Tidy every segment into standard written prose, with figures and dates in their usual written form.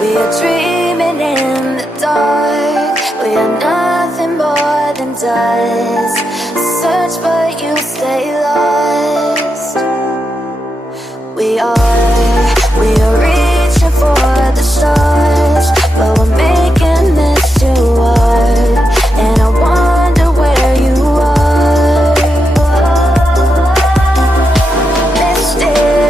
We are dreaming in the dark. We are nothing more than dust. Search but you stay lost. We are reaching for the stars, but we're making this too hard. And I wonder where you are. Mysterious,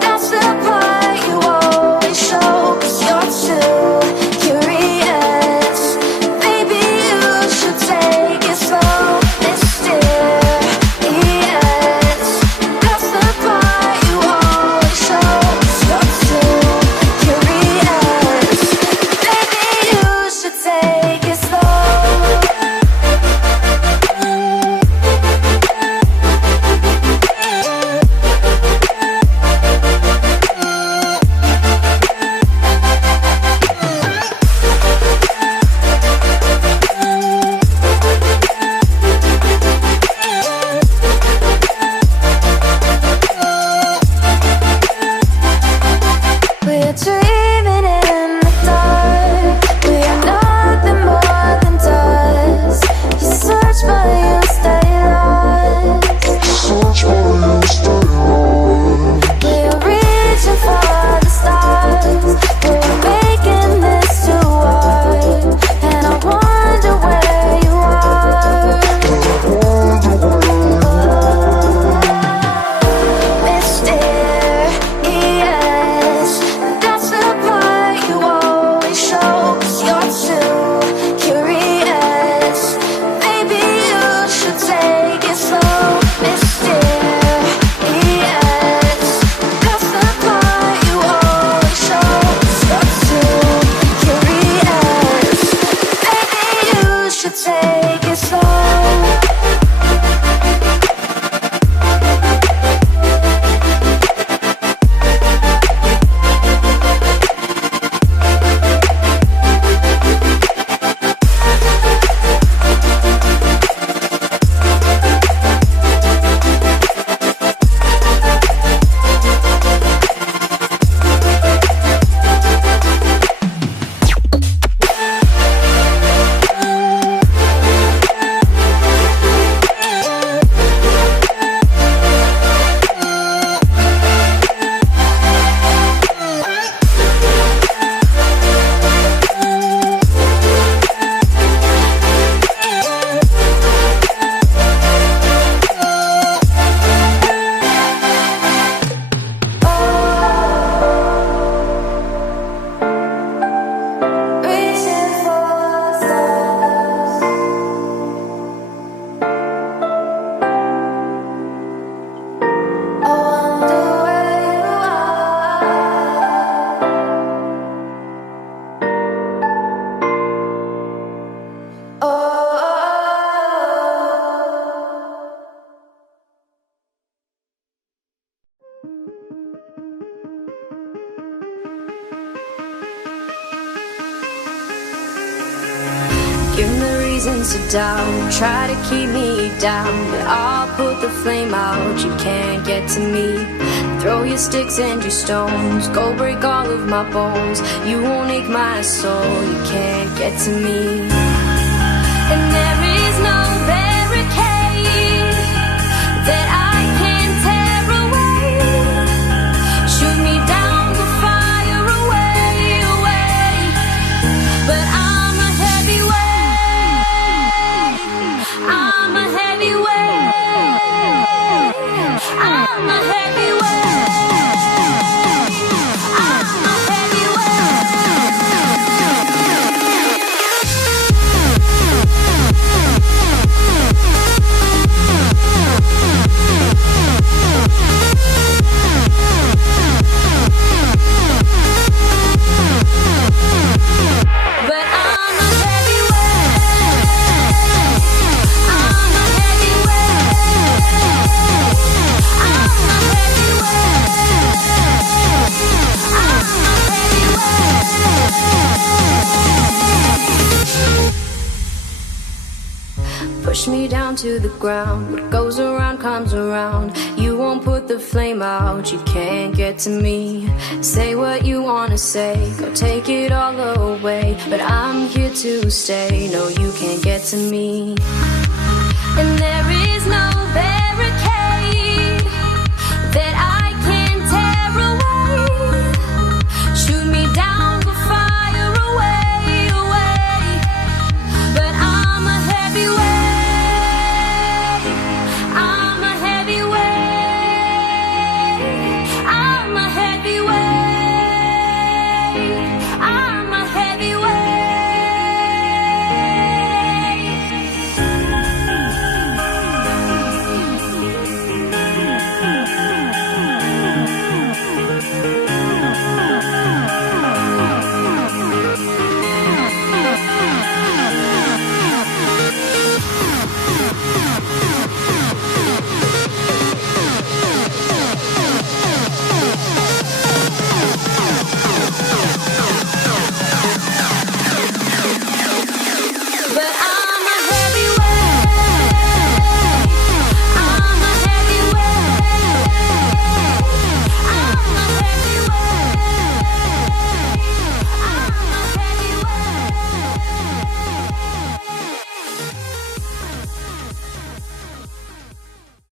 that's the part you always show. 'Cause you're too curious. Maybe you should take it slow. Mysterious, that's the part you always show. 'Cause you're too curious. Maybe you should take it slow. We're dreaming in the dark. We are nothing more than dust. You search but you stay lost. We are reaching for the stars, but we're making this too hard. And I wonder where you are. Mysterious, that's the part you always show. 'Cause you're too curious. Maybe you should take it slow. Mysterious, that's the part you always show. 'Cause you're too curious. Maybe you should take it slow. Reaching for stars. I wonder where you are. Oh. Give me reasons to doubt, try to keep me down, but I'll put the flame out, you can't get to me. Throw your sticks and your stones, go break all of my bones. You won't ache my soul, you can't get to me. And there is no barricade that I can tear away. Shoot me down to fire away, away. But I'm a heavyweight. I'm a heavyweight. I'm a heavyweight. I'm a But I'm a heavyweight. I'm a heavyweight. I'm a heavyweight. I'm a heavyweight. Push me down to the ground. What goes around comes around. You won't put the the flame out, you can't get to me. Say what you wanna say, go take it all away, but I'm here to stay, no you can't get to me. And there